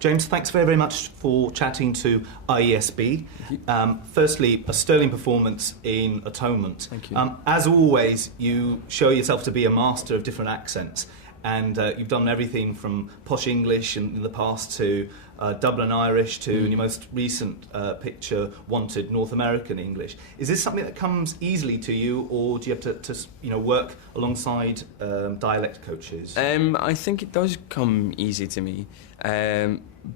James, thanks very, very much for chatting to IESB. Firstly, a sterling performance in Atonement. Thank you. As always, you show yourself to be a master of different accents, and you've done everything from posh English in the past to Dublin Irish to in your most recent picture, Wanted, North American English. Is this something that comes easily to you, or do you have to work alongside dialect coaches? I think it does come easy to me,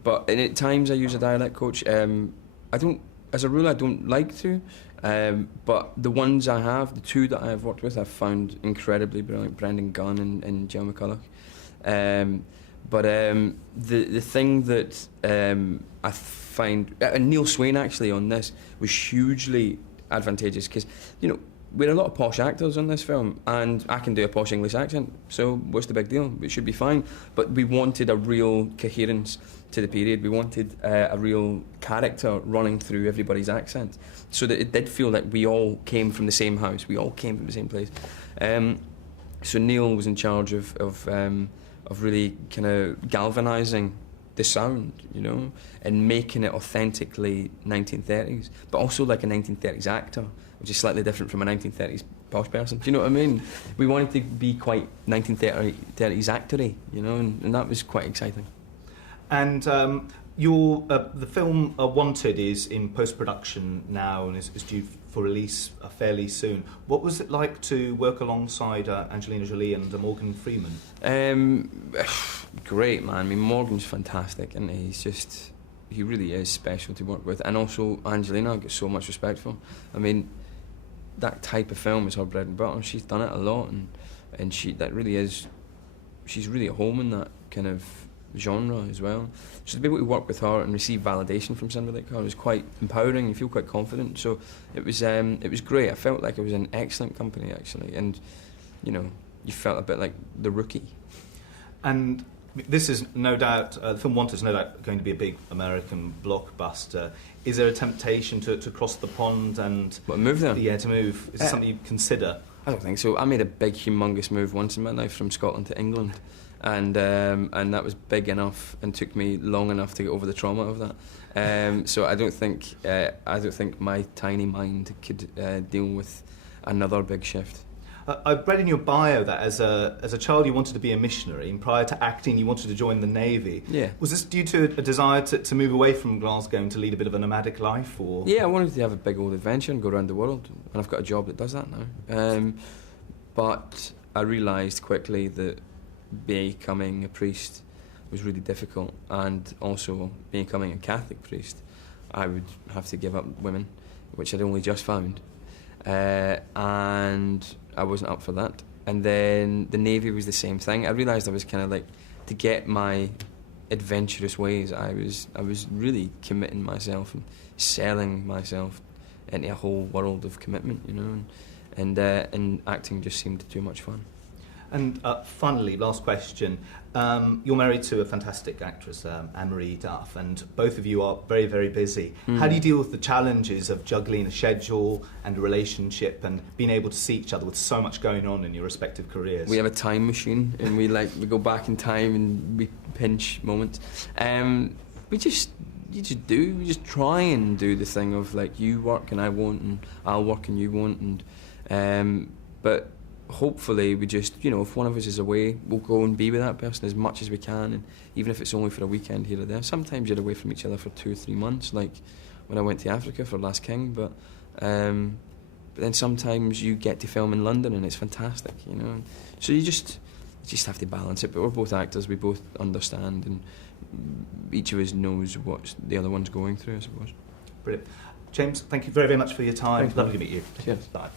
but at times I use a dialect coach. I don't, as a rule, I don't like to, but the ones I have, the two that I have worked with, I've found incredibly brilliant, Brendan Gunn and Joe McCulloch. But the thing that I find, and Neil Swain actually on this was hugely advantageous, because we're a lot of posh actors on this film, and I can do a posh English accent, so what's the big deal? It should be fine. But we wanted a real coherence to the period. We wanted a real character running through everybody's accent, so that it did feel like we all came from the same house, we all came from the same place. So Neil was in charge of really kind of galvanising the sound, and making it authentically 1930s, but also like a 1930s actor, which is slightly different from a 1930s posh person. Do you know what I mean? We wanted to be quite 1930s actor-y, and that was quite exciting. And the film Wanted is in post-production now and is due for release fairly soon. What was it like to work alongside Angelina Jolie and Morgan Freeman? Great, man. I mean, Morgan's fantastic, and he really is special to work with. And also Angelina, I get so much respect for. I mean, that type of film is her bread and butter. She's done it a lot, and she's really at home in that kind of genre as well. So to be able to work with her and receive validation from somebody like her was quite empowering. You feel quite confident. So it was great. I felt like it was an excellent company, actually, and you felt a bit like the rookie. And this is no doubt, the film Wanted is no doubt going to be a big American blockbuster. Is there a temptation to cross the pond and... move there? Yeah, to move. Is it something you'd consider? I don't think so. I made a big, humongous move once in my life from Scotland to England, and that was big enough and took me long enough to get over the trauma of that. So I don't think my tiny mind could deal with another big shift. I've read in your bio that as a child you wanted to be a missionary, and prior to acting you wanted to join the Navy. Yeah. Was this due to a desire to move away from Glasgow and to lead a bit of a nomadic life, or...? Yeah, I wanted to have a big old adventure and go around the world, and I've got a job that does that now. But I realised quickly that becoming a priest was really difficult, and also becoming a Catholic priest, I would have to give up women, which I'd only just found. And I wasn't up for that. And then the Navy was the same thing. I realised I was kind of like, to get my adventurous ways, I was really committing myself and selling myself into a whole world of commitment, and acting just seemed too much fun. And finally, last question. You're married to a fantastic actress, Anne-Marie Duff, and both of you are very, very busy. How do you deal with the challenges of juggling a schedule and a relationship and being able to see each other with so much going on in your respective careers? We have a time machine, and we go back in time and we pinch moments. We just try and do the thing of like, you work and I won't, and I'll work and you won't, and but hopefully we just, if one of us is away, we'll go and be with that person as much as we can, and even if it's only for a weekend here or there. Sometimes you're away from each other for 2 or 3 months, like when I went to Africa for Last King, but then sometimes you get to film in London and it's fantastic, So you just have to balance it, but we're both actors, we both understand, and each of us knows what the other one's going through, I suppose. Brilliant. James, thank you very, very much for your time. Thanks, lovely to meet you. Cheers. Bye.